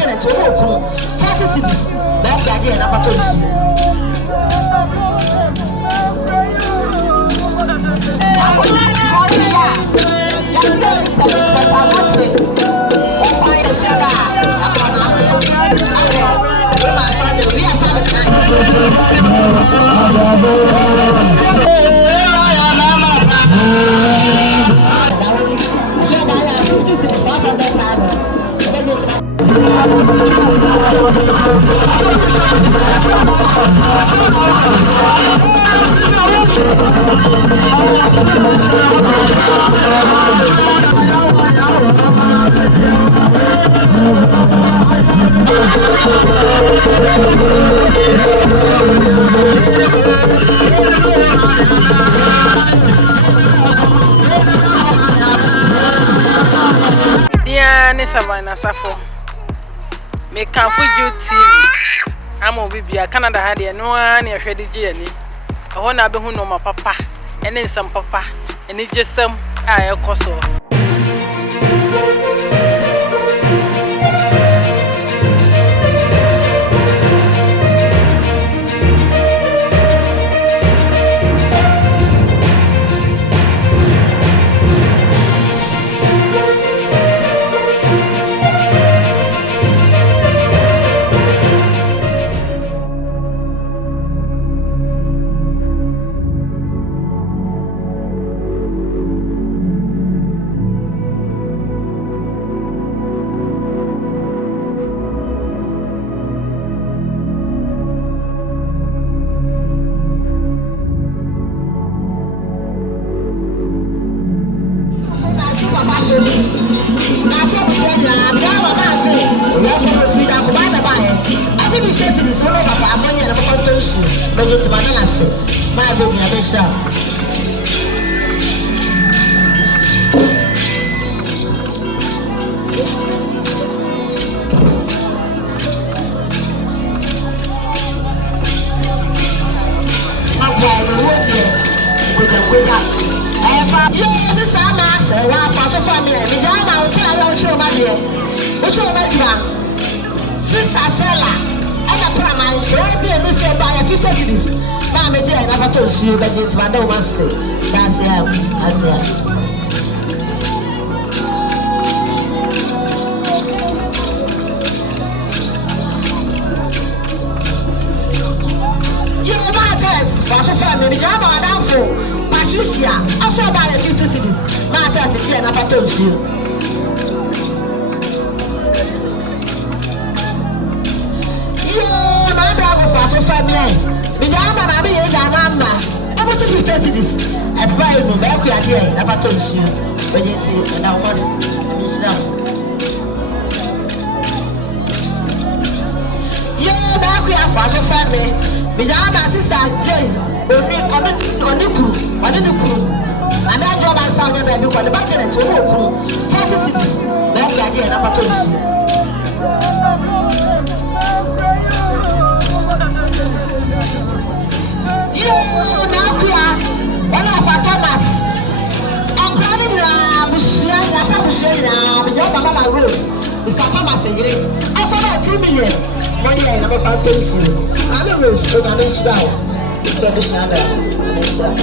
budget to work 40 cities. Back again, number 2. I will not sorry, yes, sister, but I'm watching. Find a seller. I'm not we are sabotage. Diane Savannah Safo. Me can for you TV. I'm a baby. Canada had a no one near Freddy Jenny. I want to be who know my papa, and then some papa, and it's just some I coso. Sister Sella, and a primary, and buy a 50 cities. Now, I never told you, but it's my no one say. That's it. You my test for so far, maybe I'm on down for Patricia. I shall buy a 50 cities. My test is here, never told you. So family, we don't have any number. I was 50 cities. I buy no back here. Never told you. But you see, and I was back here for so family. We don't have my sister Jane. On the crew. I made your man sound baby for the budget to work 40 cities. Back here, never told you. One of our Thomas. I'm running now. Mama Rose. Mr. Thomas, I found 2 million. Money I never found 10. I'm a Rose, but I'm in Shroud. The traditionals. I'm in Shroud.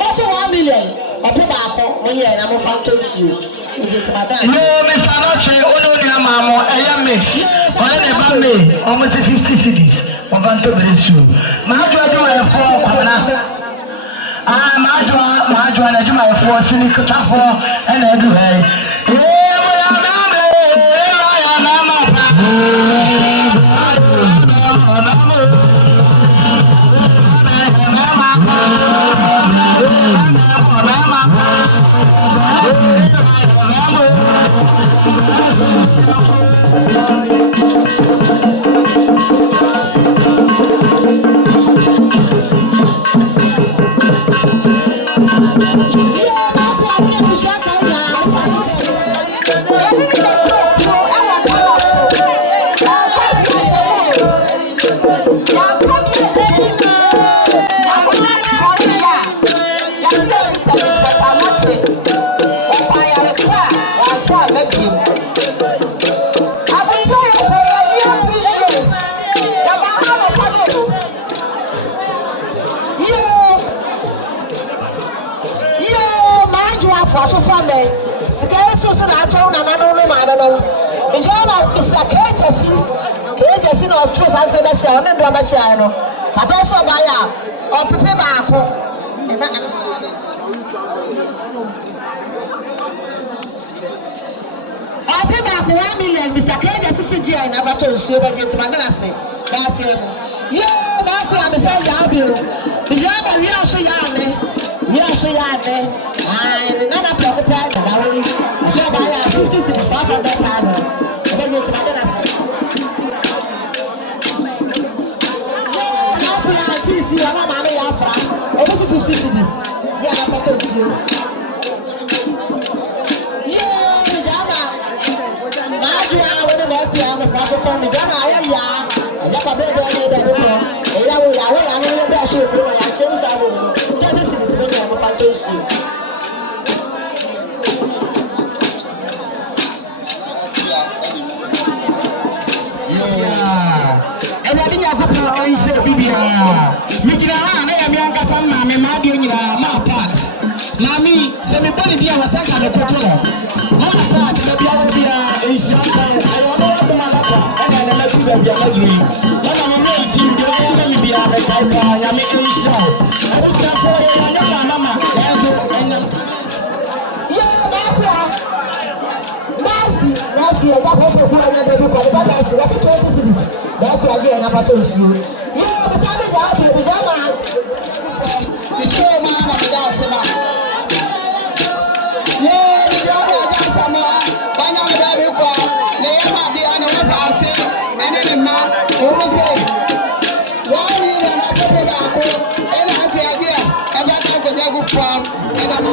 Also 1 million. I put back on year and I'm off to you. It's my dad. No, Mr. Noche, only a mamma, I am me. Only me, almost 50 cities. I'm going to be soon. Madra, do I have 4? Madra, I do my 4 cynical and I do hey. So from me, Sky so I told another man. Enjoy Mr. Kajasin or two Sansa on the Dramachano. Papa so by or Pepe Marco. I pay back 1 million, Mr. Kajasin, I never told you about it. That's him. You, Marco, I'm a Yabu. The Yaba, we are so young. We are so young. And another prepared that way. I shall buy 50 cities, 500,000. Then it's my dinner. How can I teach you? I'm a Afra. Almost 50 cities. Yeah, I'm not to you. Yeah, Jama. I want to make you a fashion for me. Jama, yeah. I just a bread on the door. I know that should go. I chose our 30 cities when I'm a fantasy. I said, Bibia, Mijina, I am young as some mammy, my dear, my part. Mammy, send me body be a second of Cotola. Mama part, maybe I will be a young girl. I will not have my laptop, and I never do a agree. Then I will raise you, the way be a type, I am a show. I will start for a young mamma, and Nancy, I got one for a baby, but I see what's 20 cities. That's the idea, and I'm told you. Yeah, but I'm not happy with that man. The chairman of the Dasama. Yeah, the young Dasama. One of the very quick. They have the animal passing, and then the man who say, why you don't have to pay back? And I have the idea about the good farm, and I'm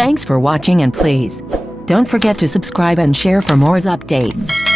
Thanks for watching, and please don't forget to subscribe and share for more updates.